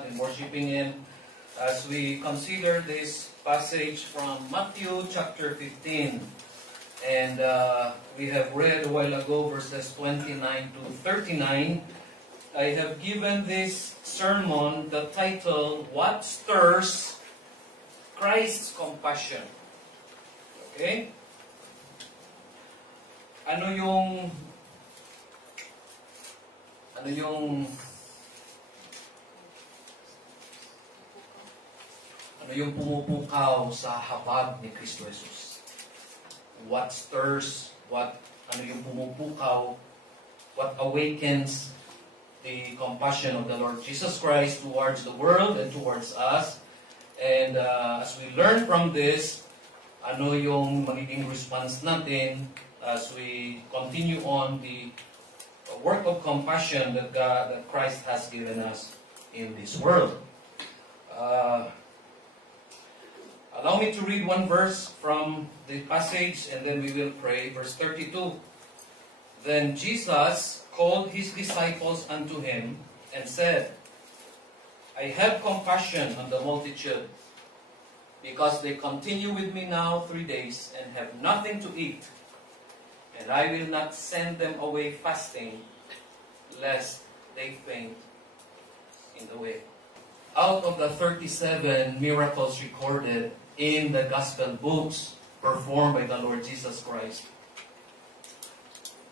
and worshiping Him as we consider this passage from Matthew chapter 15. And we have read a while ago verses 29 to 39. I have given this sermon the title, What Stirs Christ's Compassion? Okay? Ano yung pumupukaw sa habag ni Kristo Jesus? What stirs, ano yung pumupukaw, what awakens the compassion of the Lord Jesus Christ towards the world and towards us? And as we learn from this, ano yung magiging response natin as we continue on the work of compassion that Christ has given us in this world. Allow me to read one verse from the passage and then we will pray. Verse 32. Then Jesus called his disciples unto him and said, I have compassion on the multitude, because they continue with me now 3 days and have nothing to eat. And I will not send them away fasting, lest they faint in the way. Out of the 37 miracles recorded in the Gospel books performed by the Lord Jesus Christ,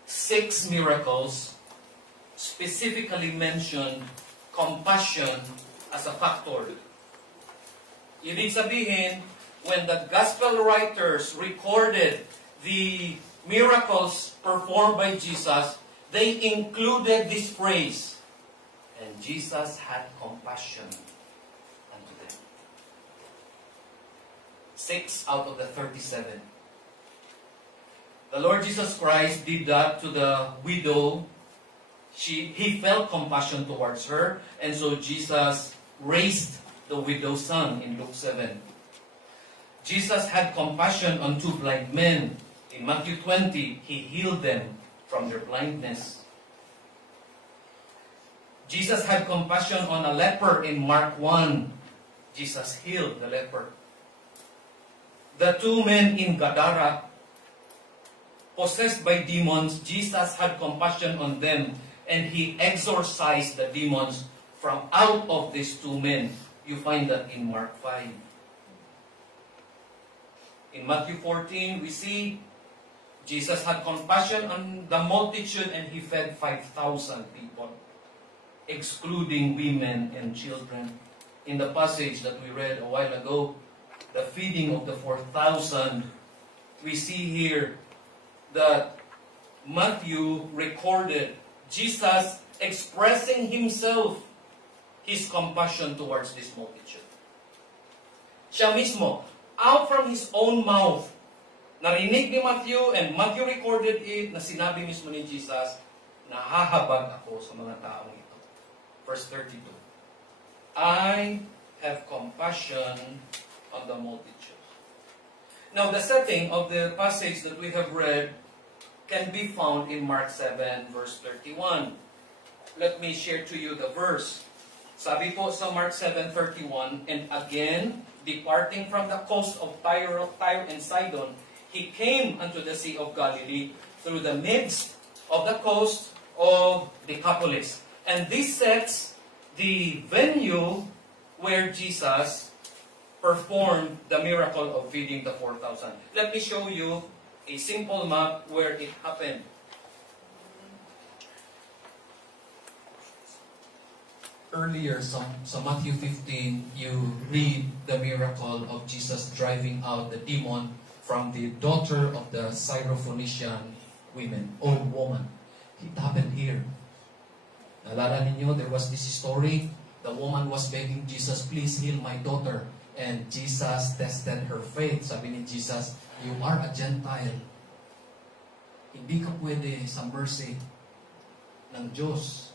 6 miracles specifically mention compassion as a factor. Ibig sabihin, when the Gospel writers recorded the miracles performed by Jesus, they included this phrase, and Jesus had compassion unto them. 6 out of the 37. The Lord Jesus Christ did that to the widow. He felt compassion towards her, and so Jesus raised the widow's son in Luke 7. Jesus had compassion on 2 blind men. In Matthew 20, He healed them from their blindness. Jesus had compassion on a leper in Mark 1. Jesus healed the leper. The 2 men in Gadara, possessed by demons, Jesus had compassion on them and He exorcised the demons from out of these 2 men. You find that in Mark 5. In Matthew 14, we see Jesus had compassion on the multitude and He fed 5,000 people, excluding women and children. In the passage that we read a while ago, the feeding of the 4,000, we see here that Matthew recorded Jesus expressing Himself, His compassion towards this multitude. Siya mismo, out from His own mouth, narinig ni Matthew, and Matthew recorded it, na sinabi mismo ni Jesus, nahahabag ako sa mga taong ito. Verse 32. I have compassion on the multitude. Now, the setting of the passage that we have read can be found in Mark 7, verse 31. Let me share to you the verse. Sabi po sa Mark 7:31, and again, departing from the coast of Tyre and Sidon, He came unto the Sea of Galilee through the midst of the coast of Decapolis. And this sets the venue where Jesus performed the miracle of feeding the 4,000. Let me show you a simple map where it happened. Earlier, sa Matthew 15, you read the miracle of Jesus driving out the demon from the daughter of the Syrophoenician woman. It happened here. Nalala ninyo, there was this story. The woman was begging Jesus, please heal my daughter. And Jesus tested her faith. Sabi ni Jesus, you are a Gentile. Hindi ka pwede sa mercy ng Diyos.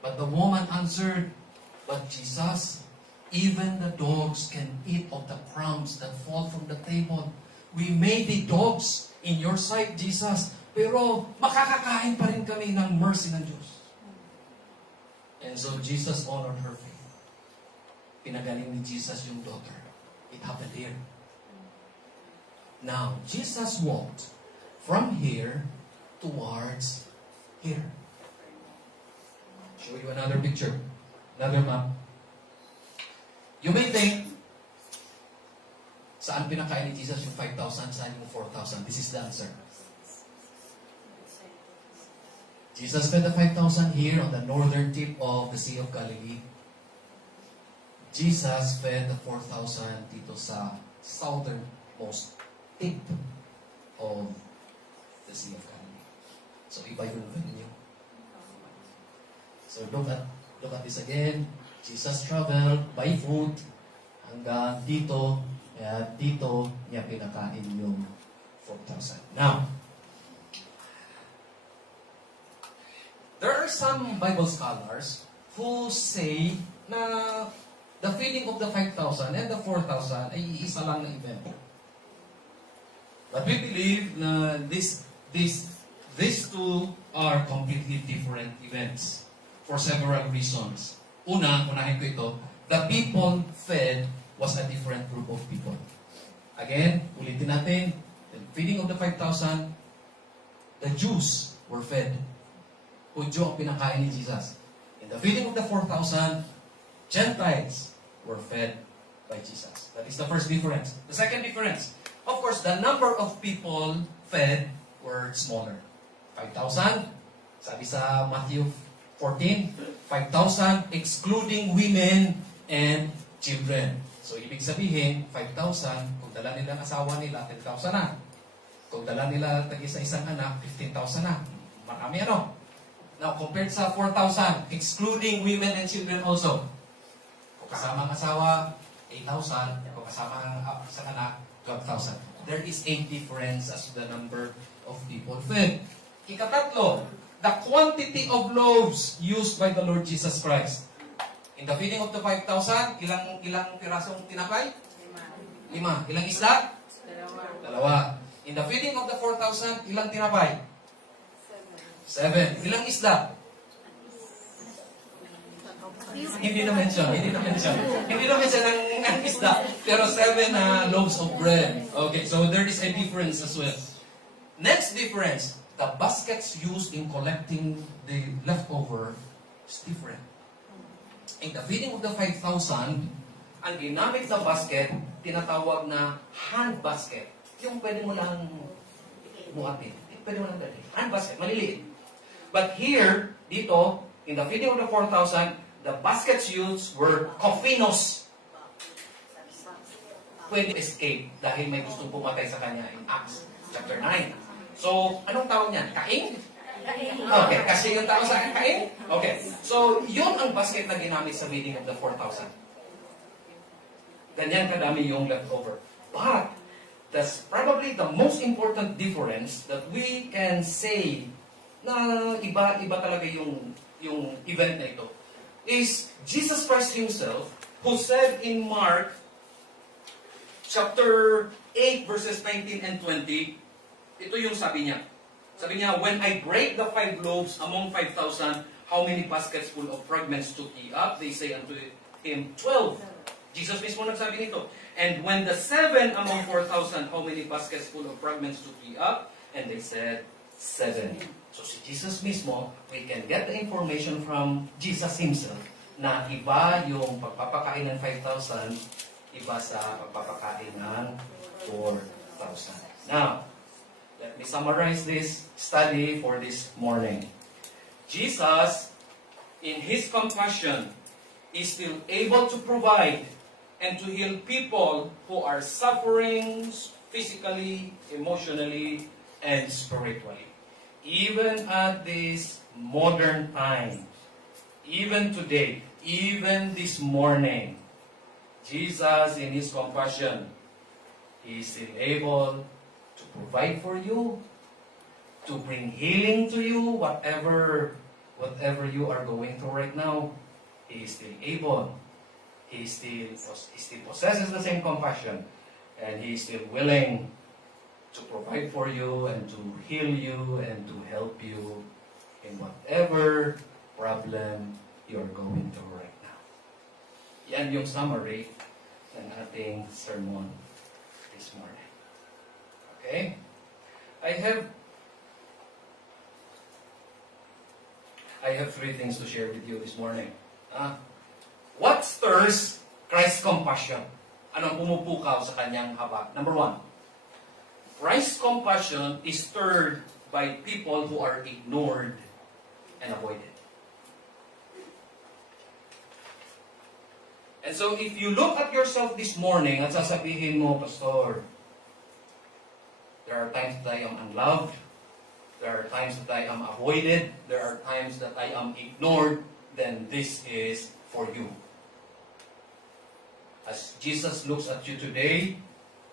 But the woman answered, but Jesus, even the dogs can eat of the crumbs that fall from the table. We may be dogs in your sight, Jesus, pero makakakain pa rin kami ng mercy ng Diyos. And so Jesus honored her faith. Pinagaling ni Jesus yung daughter. It happened here. Now, Jesus walked from here towards here. Show you another picture. Another map. You may think, saan pinakain ni Jesus yung 5,000, saan yung 4,000? This is the answer. Jesus fed the 5,000 here on the northern tip of the Sea of Galilee. Jesus fed the 4,000 dito sa southernmost tip of the Sea of Galilee. So, iba yung venue. So, look at this again. Jesus traveled by foot hanggang dito. Kaya dito niya pinakain yung 4,000. Now, there are some Bible scholars who say na the feeding of the 5,000 and the 4,000 ay isa lang na event. But we believe na these two are completely different events for several reasons. Unahin ko ito, the people fed was a different group of people. Again, ulitin natin, the feeding of the 5,000, the Jews were fed. Hudyo ang pinakain ni Jesus. In the feeding of the 4,000, Gentiles were fed by Jesus. That is the first difference. The second difference, of course, the number of people fed were smaller. 5,000, sabi sa Matthew 14, 5,000 excluding women and children. So, ibig sabihin, 5,000, kung dala nila ang asawa nila, 10,000 na. Kung dala nila tag-isa-isang anak, 15,000 na. Marami ano? Now, compared sa 4,000, excluding women and children also. Kung kasama ang asawa, 8,000. Kung kasama ang isang anak, 12,000. There is a difference as to the number of people fed. Ikatatlo, the quantity of loaves used by the Lord Jesus Christ. In the feeding of the 5,000, ilang pirasong tinapay? 5. Ilang isda? 2. In the feeding of the 4,000, ilang tinapay? 7. Ilang isda? Hindi na mention ng isda. Pero 7 loaves of bread. Okay, so there is a difference as well. Next difference, the baskets used in collecting the leftover is different. In the feeding of the 5,000, ang ginamit na basket, tinatawag na hand basket. Yung pwede mo lang buhatin. Pwede mo lang dali. Hand basket, maliliit. But here, dito, in the feeding of the 4,000, the baskets used were kofinos. Pwede escape dahil may gustong pumatay sa kanya in Acts chapter 9. So, anong tawag niyan? Kain? Okay, kasi yung tao sa akin kain? Okay, so yun ang basket na ginamit sa feeding of the 4,000. Ganyan kadami yung leftover. But, that's probably the most important difference that we can say na iba talaga yung event na ito is Jesus Christ Himself who said in Mark chapter 8 verses 19 and 20, ito yung sabi niya. Sabi niya, when I break the 5 loaves among 5,000, how many baskets full of fragments took ye up? They say unto him, 12. Jesus mismo nagsabi nito. And when the 7 among 4,000, how many baskets full of fragments took ye up? And they said, 7. So si Jesus mismo, we can get the information from Jesus Himself na iba yung pagpapakain ng 5,000, iba sa pagpapakain ng 4,000. Now, let me summarize this study for this morning. Jesus, in His compassion, is still able to provide and to heal people who are suffering physically, emotionally, and spiritually. Even at this modern time, even today, even this morning, Jesus, in His compassion, He is still able to provide for you, to bring healing to you, whatever you are going through right now, He is still able. He still possesses the same compassion, and He is still willing to provide for you and to heal you and to help you in whatever problem you're going through right now. Yan yung summary ng ating sermon this morning. Okay? I have three things to share with you this morning. What stirs Christ's compassion? Anong pumupukaw sa kanyang haba? Number one, Christ's compassion is stirred by people who are ignored and avoided. And so if you look at yourself this morning at sasabihin mo, Pastor, there are times that I am unloved, there are times that I am avoided, there are times that I am ignored, then this is for you. As Jesus looks at you today,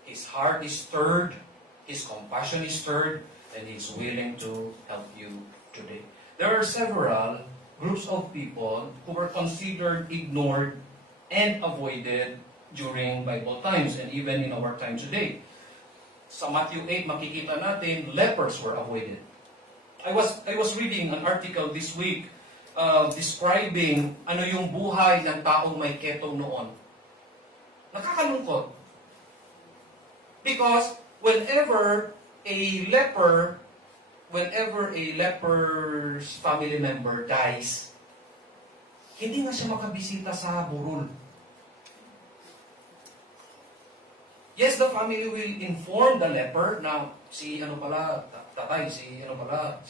His heart is stirred, His compassion is stirred, and He's willing to help you today. There are several groups of people who were considered ignored and avoided during Bible times and even in our time today. Sa Matthew 8, makikita natin, lepers were avoided. I was reading an article this week describing ano yung buhay ng taong may ketong noon. Nakakalungkot. Because whenever a leper's family member dies, hindi nga siya makabisita sa burol. Yes, the family will inform the leper na si tatay, si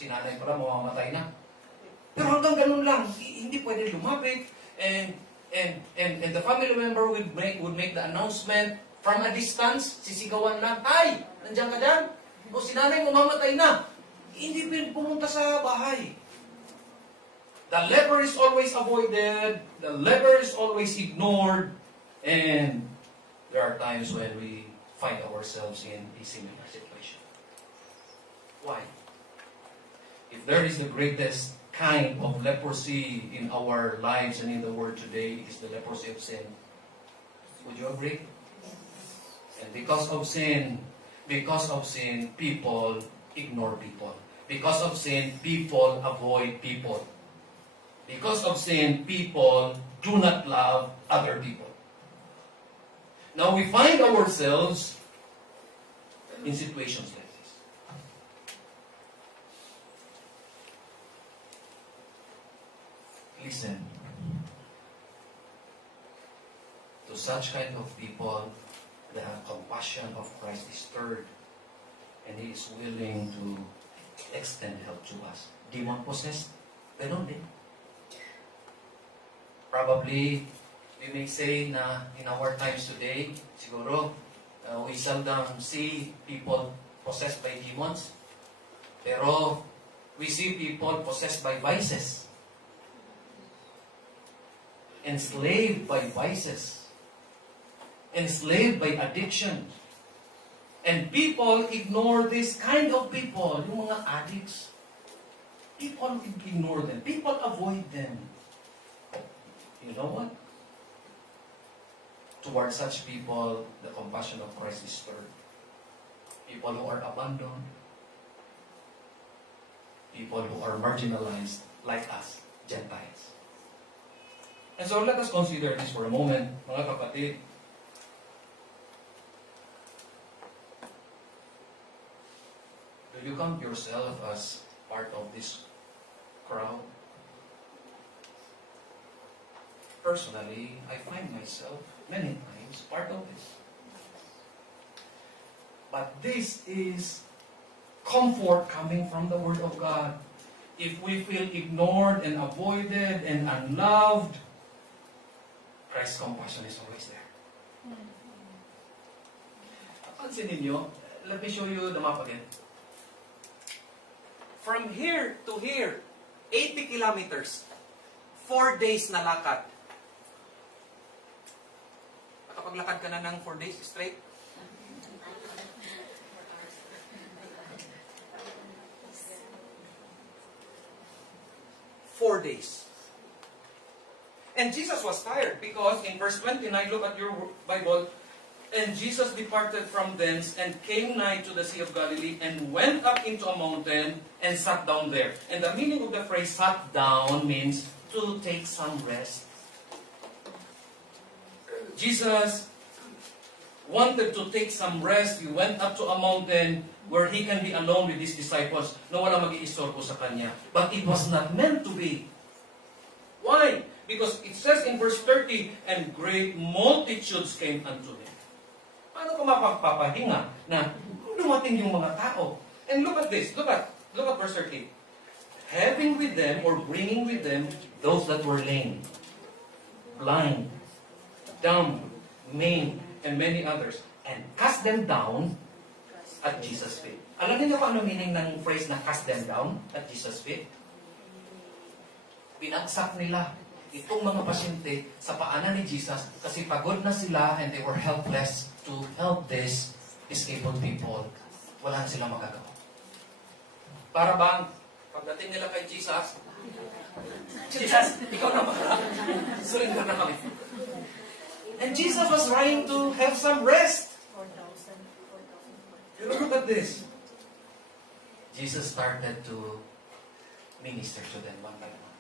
nanay pala mamamatay na. Pero hanggang ganun lang, hindi pwede lumapit, and the family member would make the announcement from a distance, sisigawan lang, "Tay, nandiyan ka dyan? O si nanay mamamatay na." Hindi pumunta sa bahay. The leper is always avoided, the leper is always ignored, and there are times when we find ourselves in a similar situation. Why? If there is the greatest kind of leprosy in our lives and in the world today, it is the leprosy of sin. Would you agree? And because of sin, people ignore people. Because of sin, people avoid people. Because of sin, people do not love other people. Now we find ourselves in situations like this. Listen. To such kind of people, the compassion of Christ is stirred, and He is willing to extend help to us. Demon-possessed? Ganon din. Probably, we may say na in our times today, siguro, we seldom see people possessed by demons. Pero, we see people possessed by vices. Enslaved by vices. Enslaved by addiction. And people ignore this kind of people, yung mga addicts. People ignore them. People avoid them. You know what? Towards such people, the compassion of Christ is stirred. People who are abandoned. People who are marginalized like us, Gentiles. And so let us consider this for a moment, mga kapatid. Do you count yourself as part of this crowd? Personally, I find myself many times part of this. But this is comfort coming from the Word of God. If we feel ignored and avoided and unloved, Christ's compassion is always there. Pansin ninyo, let me show you the map again. From here to here, 80 kilometers. 4 days na lakad. Nakapaglakad ka na ng 4 days straight? Four days. And Jesus was tired because in verse 29, look at your Bible, and Jesus departed from thence and came nigh to the Sea of Galilee and went up into a mountain and sat down there. And the meaning of the phrase sat down means to take some rest. Jesus wanted to take some rest. He went up to a mountain where he can be alone with his disciples na wala mag-iistorbo sa kanya. But it was not meant to be. Why? Because it says in verse 30, and great multitudes came unto him. Paano ka mapagpapahinga na dumating yung mga tao? And look at this. Look at verse 30. Having with them, or bringing with them, those that were lame, blind, dumb, maimed, and many others, and cast them down at Jesus' feet. Alam niyo kung ano meaning ng phrase na cast them down at Jesus' feet? Pinagsak nila itong mga pasyente sa paanan ni Jesus kasi pagod na sila and they were helpless to help these disabled people. Wala na sila magagawa. Para bang pagdating nila kay Jesus, Jesus, ikaw na ba? Surrender na kami. And Jesus was trying to have some rest. You look at this. Jesus started to minister to them one by one.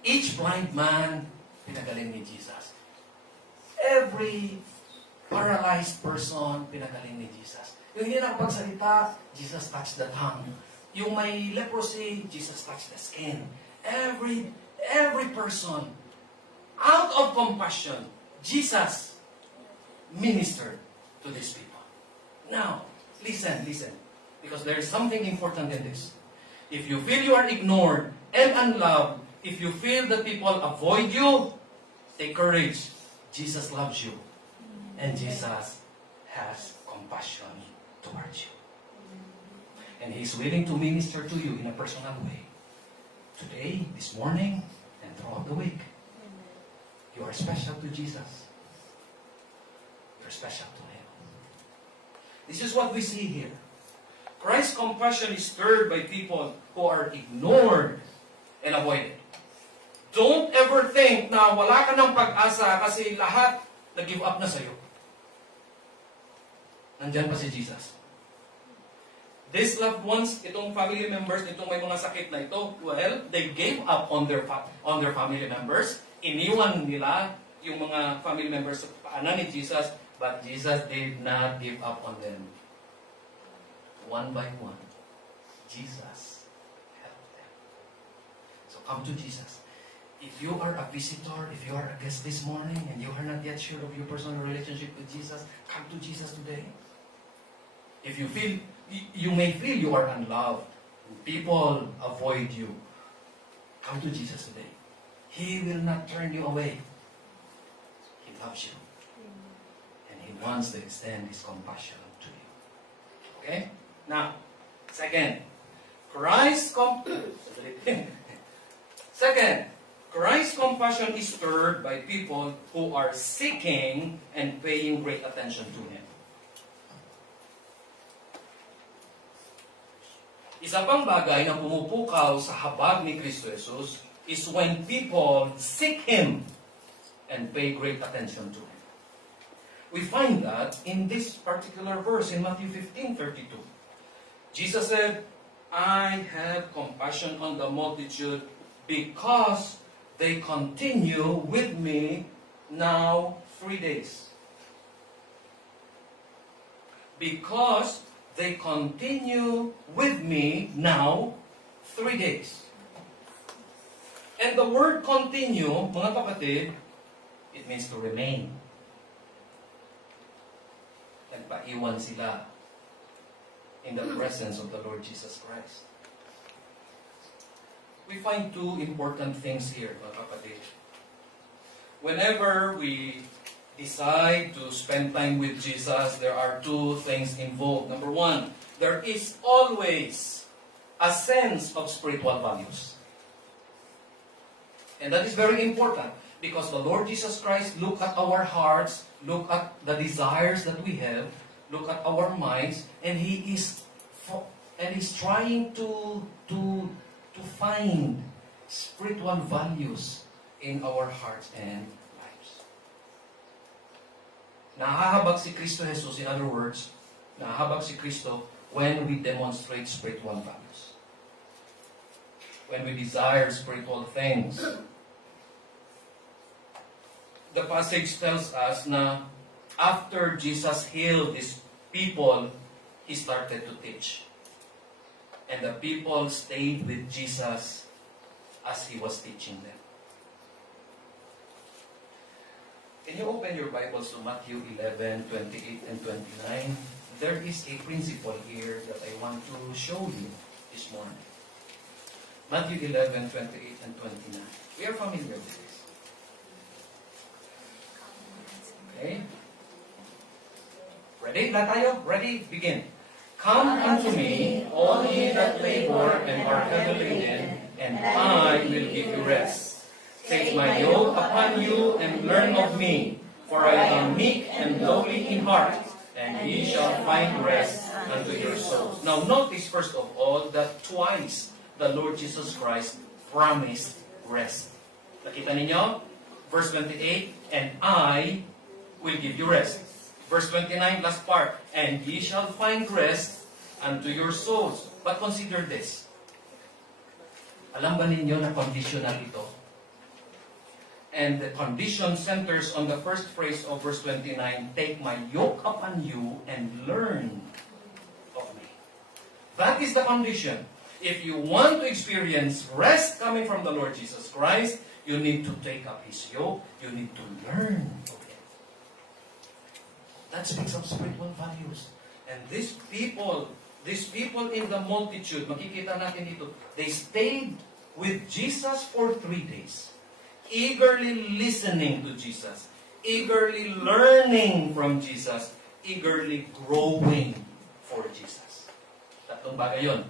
Each blind man, pinagaling ni Jesus. Every paralyzed person, pinagaling ni Jesus. Yung hindi nakapagsalita, Jesus touched the tongue. Yung may leprosy, Jesus touched the skin. Every person, out of compassion, Jesus ministered to these people. Now, listen. Because there is something important in this. If you feel you are ignored and unloved, if you feel that people avoid you, take courage. Jesus loves you. And Jesus has compassion towards you. And He's willing to minister to you in a personal way. Today, this morning, and throughout the week. You are special to Jesus. You're special to Him. This is what we see here. Christ's compassion is stirred by people who are ignored and avoided. Don't ever think na wala ka ng pag-asa kasi lahat nag-give up na sa'yo. Nandyan pa si Jesus. These loved ones, itong family members, itong may mga sakit na ito, well, they gave up on their family members. Iniwan nila yung mga family members sa paanan ni Jesus, but Jesus did not give up on them. One by one, Jesus helped them. So come to Jesus. If you are a visitor, if you are a guest this morning, and you are not yet sure of your personal relationship with Jesus, come to Jesus today. If you feel, you may feel you are unloved, people avoid you, come to Jesus today. He will not turn you away. He loves you. And He wants to extend His compassion to you. Okay? Now, second, Christ's compassion is stirred by people who are seeking and paying great attention to Him. Isa pang bagay na pumupukaw sa habag ni Kristo Jesus is when people seek Him and pay great attention to Him. We find that in this particular verse in Matthew 15:32. Jesus said, I have compassion on the multitude because they continue with me now 3 days. Because they continue with me now 3 days. And the word continue, mga kapatid, it means to remain. Nagpaiwan sila in the presence of the Lord Jesus Christ. We find two important things here, mga kapatid. Whenever we decide to spend time with Jesus, there are two things involved. Number one, there is always a sense of spiritual values. And that is very important because the Lord Jesus Christ look at our hearts, look at the desires that we have, look at our minds, and He is trying to find spiritual values in our hearts and lives. Nahahabag si Kristo Jesus, in other words, nahahabag si Kristo when we demonstrate spiritual values. when we desire spiritual things. The passage tells us na after Jesus healed these people, He started to teach. And the people stayed with Jesus as He was teaching them. Can you open your Bibles to Matthew 11, 28 and 29? There is a principle here that I want to show you this morning. Matthew 11, 28 and 29. We are familiar with this. Okay? Ready? Lahat tayo? Ready? Begin. Come unto me, all ye that labor and are heavy laden, and I will give you rest. Take my yoke upon you and learn of me, for I am meek and lowly in heart, and ye shall find rest unto your souls. Now notice first of all that twice the Lord Jesus Christ promised rest. Nakita ninyo? Verse 28, and I will give you rest. Verse 29, last part, and ye shall find rest unto your souls. But consider this. Alam ba ninyo na conditional ito? And the condition centers on the first phrase of verse 29, take my yoke upon you and learn of me. That is the condition. If you want to experience rest coming from the Lord Jesus Christ, you need to take up His yoke. You need to learn of Him. That speaks of spiritual values. And these people in the multitude, makikita natin ito, they stayed with Jesus for 3 days. Eagerly listening to Jesus. Eagerly learning from Jesus. Eagerly growing for Jesus. Tatlong bagay yun.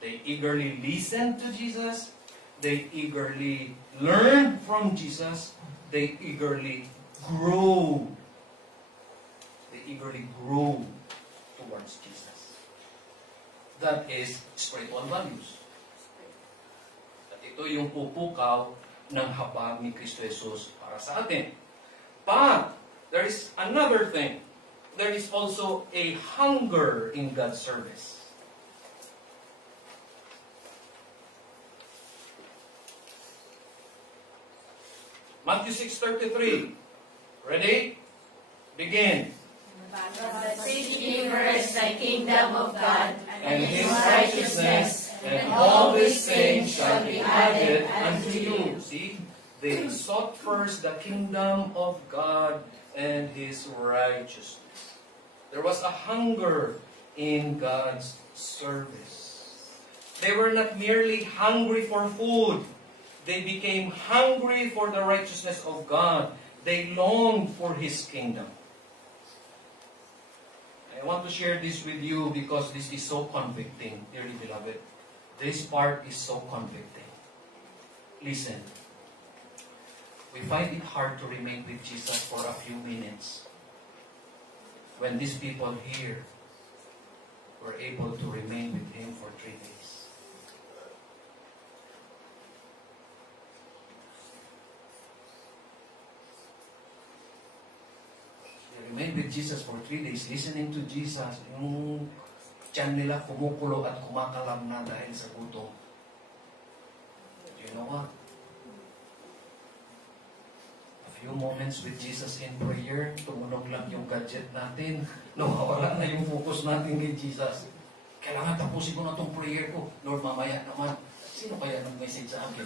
They eagerly listened to Jesus. They eagerly learned from Jesus. They eagerly grew. They eagerly grew towards Jesus. That is spiritual values. At ito yung pupukaw ng habag ni Kristo Jesus para sa atin. But there is another thing. There is also a hunger in God's service. Matthew 6:33. Ready? Begin. But seek ye first the kingdom of God And His righteousness, and all these things shall be added unto you. See? They sought first the kingdom of God and His righteousness. There was a hunger in God's service. They were not merely hungry for food. They became hungry for the righteousness of God. They longed for His kingdom. I want to share this with you because this is so convicting, dearly beloved. This part is so convicting. Listen. We find it hard to remain with Jesus for a few minutes. When these people here were able to remain with Him for 3 days. Remain with Jesus for 3 days, listening to Jesus, yung tiyan nila kumukulo at kumakalam na dahil sa gutom. You know what? A few moments with Jesus in prayer, tumunog lang yung gadget natin, nawawala na yung focus natin kay Jesus. Kailangan tapusin ko na itong prayer ko. Lord, mamaya naman. Sino kaya nag-message sa akin?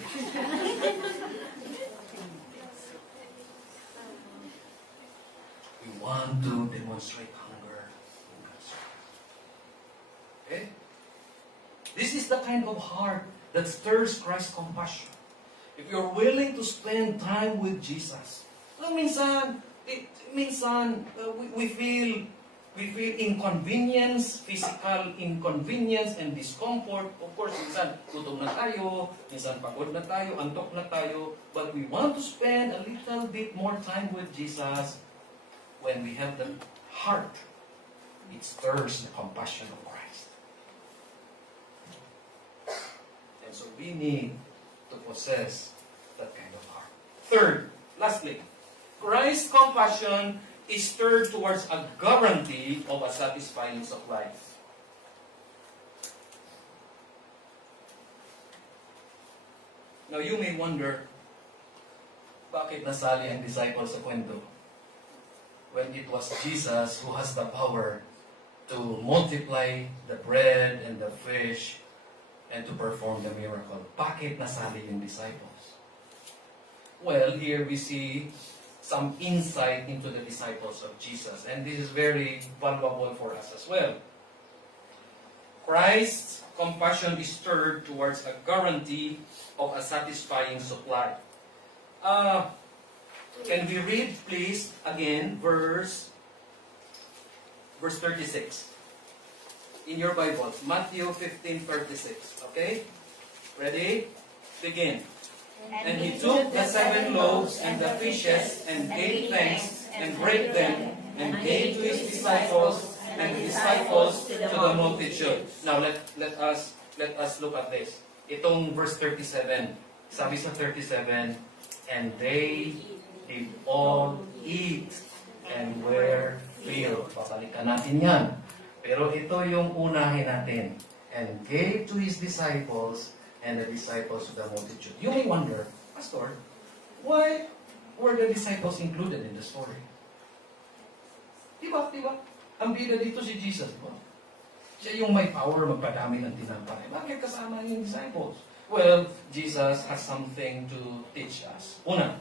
We want to demonstrate hunger in God's service. Okay? This is the kind of heart that stirs Christ's compassion. If you're willing to spend time with Jesus, minsan we feel inconvenience, physical inconvenience and discomfort. Of course, minsan gutom na tayo, minsan pagod na tayo, antok na tayo, but we want to spend a little bit more time with Jesus. When we have the heart, it stirs the compassion of Christ. And so we need to possess that kind of heart. Third, lastly, Christ's compassion is stirred towards a guarantee of a satisfying supply. Now you may wonder, bakit nasali ang disciples sa kwento? When it was Jesus who has the power to multiply the bread and the fish and to perform the miracle. Bakit nasali yung disciples? Well, here we see some insight into the disciples of Jesus. And this is very valuable for us as well. Christ's compassion is stirred towards a guarantee of a satisfying supply. Can we read, please, again, verse 36. In your Bibles, Matthew 15:36. Okay? Ready? Begin. And he took the 7 loaves and the fishes, and gave thanks, and brake them, and gave to his disciples, and the disciples to the multitude. Now let us look at this. Itong verse 37. Sabi sa 37, and they did all eat and were filled. Babalikan natin yan. Pero ito yung unahin natin. And gave to his disciples, and the disciples to the multitude. You may wonder, Pastor, why were the disciples included in the story? Diba? Ang bida dito si Jesus. Diba? Siya yung may power magpadami ng tinapay. Bakit kasama yung disciples? Well, Jesus has something to teach us. Una,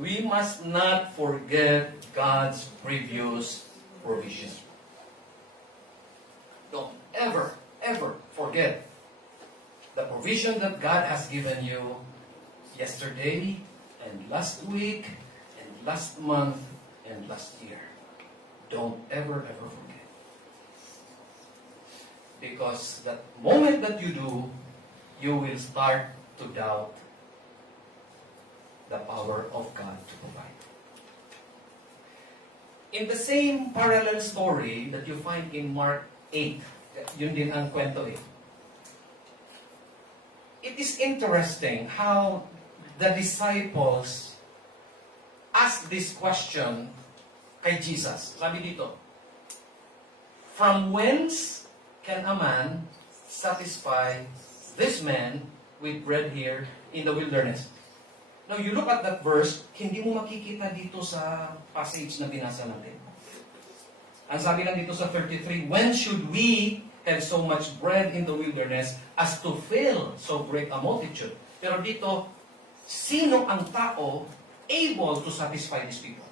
we must not forget God's previous provision. Don't ever forget the provision that God has given you yesterday and last week and last month and last year. Don't ever forget. Because the moment that you do, you will start to doubt the power of God to provide. In the same parallel story that you find in Mark 8, yun din ang kwento eh. It is interesting how the disciples asked this question kay Jesus. Sabi dito, from whence can a man satisfy this man with bread here in the wilderness? Now, you look at that verse, hindi mo makikita dito sa passage na binasa natin. Ang sabi lang dito sa 33, when should we have so much bread in the wilderness as to fill so great a multitude? Pero dito, sino ang tao able to satisfy these people?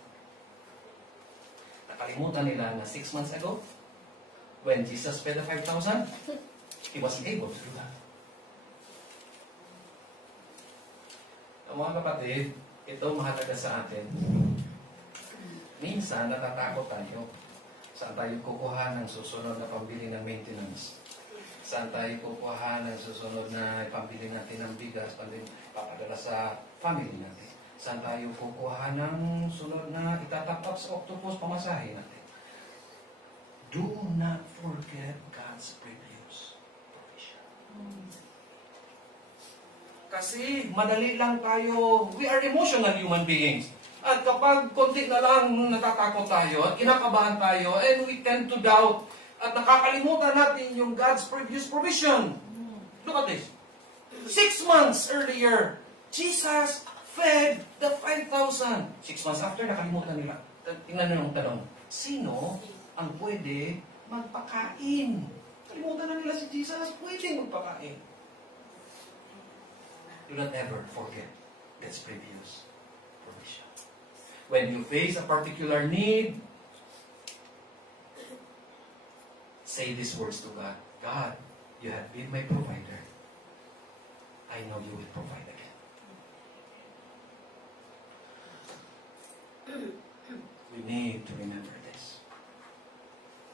Nakalimutan nila na 6 months ago, when Jesus fed the 5,000, he wasn't able to do that. Mga kapatid, ito mahalaga sa atin. Minsan, natatakot tayo. Saan tayo kukuha ng susunod na pambili ng maintenance? Saan tayo kukuha ng susunod na pambili natin ng bigas, papadala sa family natin? Saan tayo kukuha ng sunod na itatap up sa octopus pamasahe natin? Do not forget God's previous provision. Kasi madali lang tayo, we are emotional human beings. At kapag konti na lang natatakot tayo at kinakabahan tayo, and we tend to doubt at nakakalimutan natin yung God's previous provision. Look at this. 6 months earlier, Jesus fed the 5,000. 6 months after, nakalimutan nila. Tingnan nyo yung tanong, sino ang pwede magpakain? Kalimutan na nila si Jesus, pwede magpakain. Do not ever forget God's previous provision. When you face a particular need, say these words to God. God, you have been my provider. I know you will provide again. We need to remember this.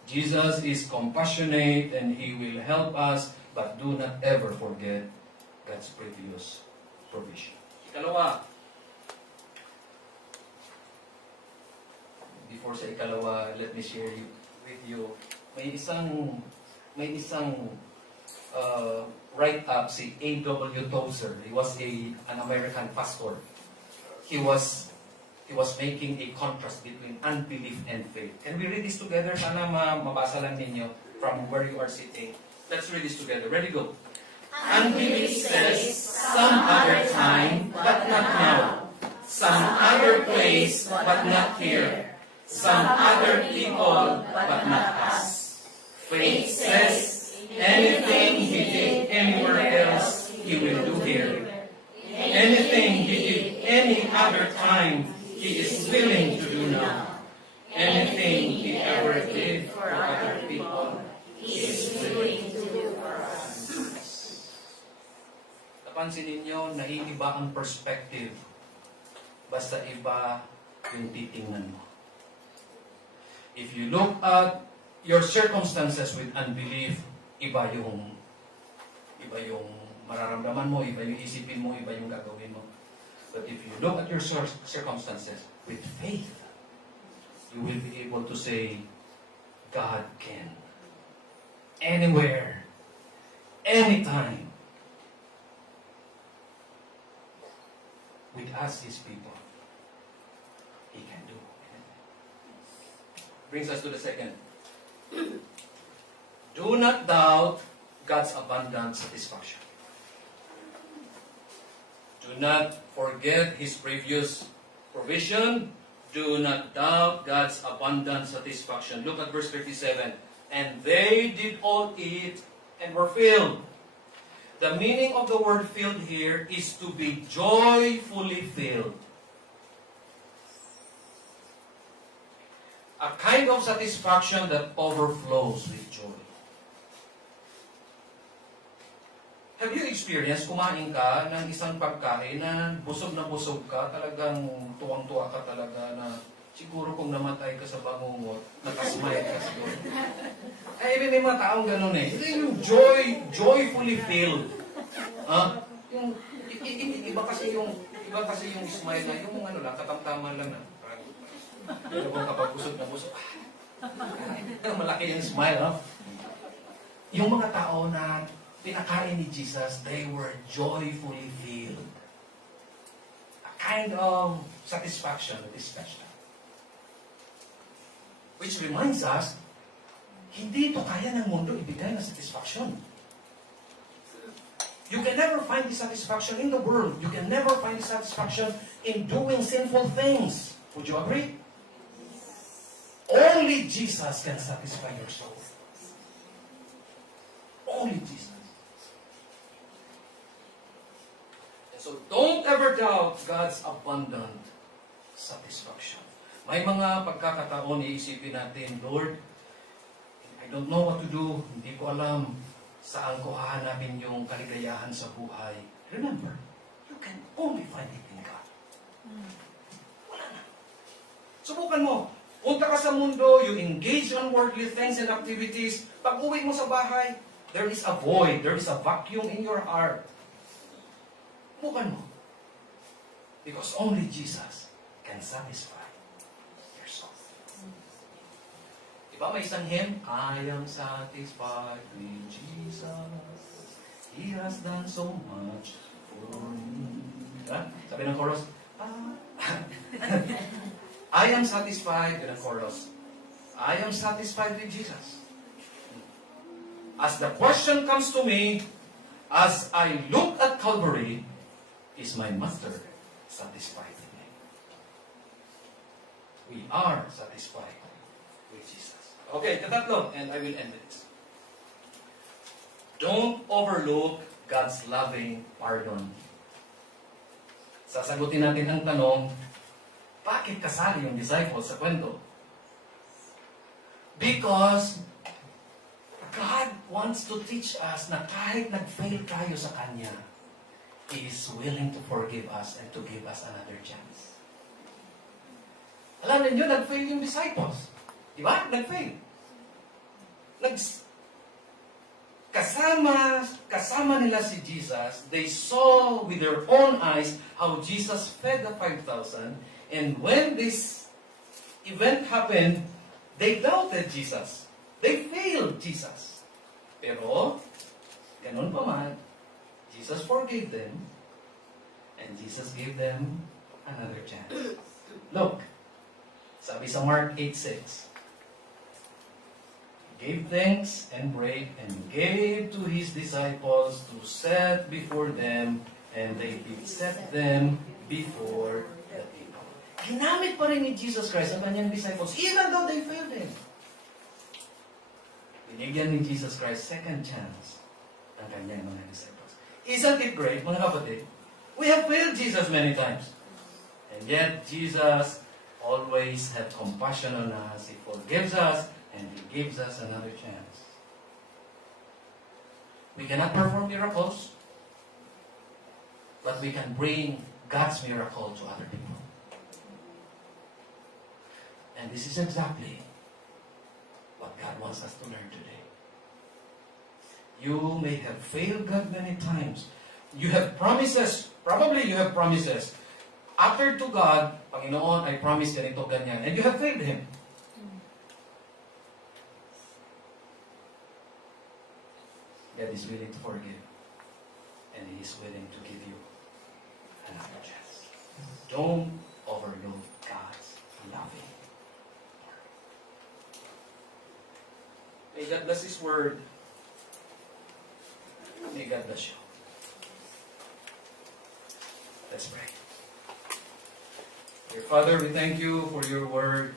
Jesus is compassionate and He will help us, but do not ever forget God's previous provision. Ikalawa. Before sa ikalawa, let me share with you. May isang write-up si A.W. Tozer. He was an American pastor. He was making a contrast between unbelief and faith. Can we read this together? Sana mabasa lang ninyo from where you are sitting. Let's read this together. Ready, go. Unbelief says, some other time, but not now. Some other place, but not here. Some other people, but not us. Faith says, anything he did anywhere else, he will do here. Anything he did any other time, he is willing to do now. Anything he ever did for other people, he is willing to do for us. Napansin ninyo, naiiba ang perspective. Basta iba yung titingnan mo. If you look at your circumstances with unbelief, iba yung mararamdaman mo, iba yung isipin mo, iba yung gagawin mo. But if you look at your circumstances with faith, you will be able to say, God can. Anywhere, anytime. With us, His people, He can do anything. Brings us to the second. Do not doubt God's abundant satisfaction. Do not forget His previous provision. Do not doubt God's abundant satisfaction. Look at verse 37. And they did all eat and were filled. The meaning of the word filled here is to be joyfully filled. A kind of satisfaction that overflows with joy. Have you experienced, kumain ka ng isang pagkain na busog ka, talagang tuwang-tuwa ka talaga na siguro kung namatay ka sa bangungot, nakasmile ka siguro. Ay, may mga taong ganun eh. Ito yung joyfully filled. Yung, iba kasi yung smile na, yung ano lang, katamtaman lang na. Pero kung kapag busog na busog, malaki yung smile, ha? Yung mga tao na pinakain ni Jesus, they were joyfully filled. A kind of satisfaction that is special. Which reminds us, hindi ito kaya ng mundo ibigay na satisfaction. You can never find the satisfaction in the world. You can never find the satisfaction in doing sinful things. Would you agree? Only Jesus can satisfy your soul. Only Jesus. And so don't ever doubt God's abundant satisfaction. May mga pagkakataon iisipin natin, Lord, I don't know what to do. Hindi ko alam saan ko hahanapin yung kaligayahan sa buhay. Remember, you can only find it in God. Wala na. Subukan mo. Punta ka sa mundo, you engage on worldly things and activities. Pag uwi mo sa bahay, there is a void, there is a vacuum in your heart. Subukan mo. Because only Jesus can satisfy. Diba may isang hymn? I am satisfied with Jesus. He has done so much for me. Diba? Sabi ng chorus, I am satisfied with the chorus. I am satisfied with Jesus. As the question comes to me, as I look at Calvary, is my Master satisfied with me? We are satisfied with Jesus. Okay, katatlo, and I will end this. Don't overlook God's loving pardon. Sasagutin natin ang tanong, bakit kasali yung disciples sa kwento? Because God wants to teach us na kahit nag-fail tayo sa Kanya, He is willing to forgive us and to give us another chance. Alam niyo, nag-fail yung disciples. Di ba? Nag-fail. Kasama nila si Jesus, they saw with their own eyes how Jesus fed the 5,000, and when this event happened, they doubted Jesus. They failed Jesus. Pero, ganun pa man, Jesus forgave them, and Jesus gave them another chance. Look, sabi sa Mark 8:6, gave thanks and brake and gave to his disciples to set before them, and they did set them before the table. Ginamit pa rin ni Jesus Christ ang kanyang disciples, even though they failed him. Binigyan ni Jesus Christ second chance ang kanyang mga disciples. Isn't it great, mga kapatid? We have failed Jesus many times. And yet, Jesus always had compassion on us. He forgives us, and He gives us another chance. We cannot perform miracles, but we can bring God's miracle to other people. And this is exactly what God wants us to learn today. You may have failed God many times. You have promises. Probably you have promises. After to God, Panginoon, I promise ganito, ganyan. And you have failed Him. God is willing to forgive. And He is willing to give you another chance. Don't overlook God's loving. May God bless His word. May God bless you. Let's pray. Dear Father, we thank you for your word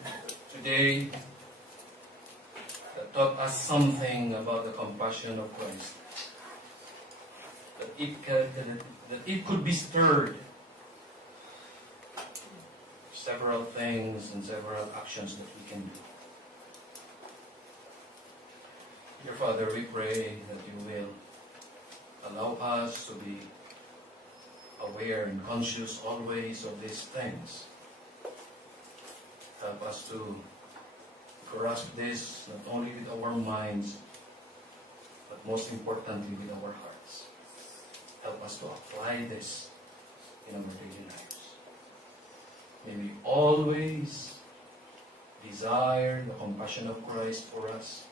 today that taught us something about the compassion of Christ. That it could be stirred. Several things and several actions that we can do. Dear Father, we pray that you will allow us to be aware and conscious always of these things. Help us to grasp this not only with our minds, but most importantly with our hearts. Help us to apply this in our daily lives. May we always desire the compassion of Christ for us.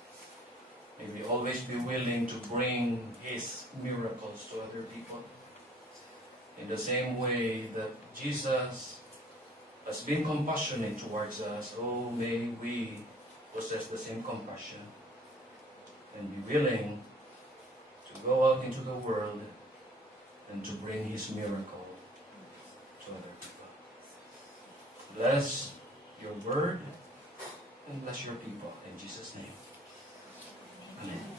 May we always be willing to bring His miracles to other people. In the same way that Jesus has been compassionate towards us, oh, may we possess the same compassion and be willing to go out into the world and to bring His miracle to other people. Bless your word and bless your people. In Jesus' name. Amen.